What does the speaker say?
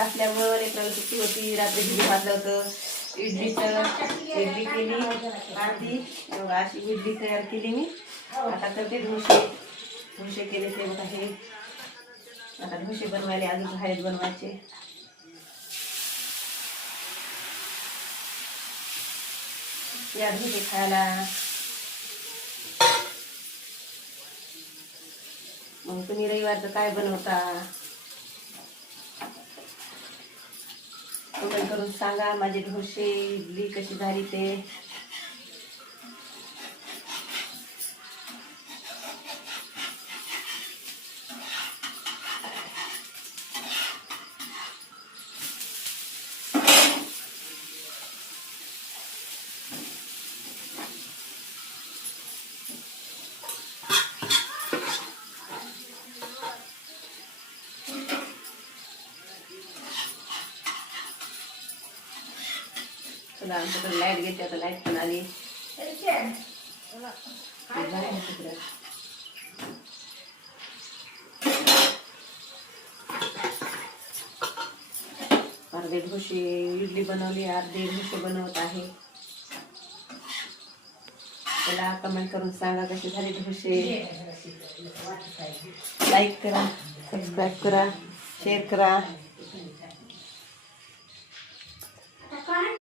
असल्यामुळं लेकराला सुट्टी होती. रात्री भिजू घातलं होतं इडली केली अर्धी. अशी इडली तयार केली मी. आता करते ढोसे केले ते बघा. हे आता ढोसे बनवायले अजून आहेत बनवायचे. या ढोसे खायला. मग तुम्ही रविवारचं काय बनवता कमेंट करून सांगा. माझे ढोसे इडली कशी झाली ते. चला आमच्याकडे लाईट गेली. आता लाईट पण आली. अर्धे ढोसे इडली बनवली, अर्धे ढोसे बनवत आहे. त्याला कमेंट करून सांगा कसे झाले ढोसे. लाईक करा, सबस्क्राईब करा, शेअर करा.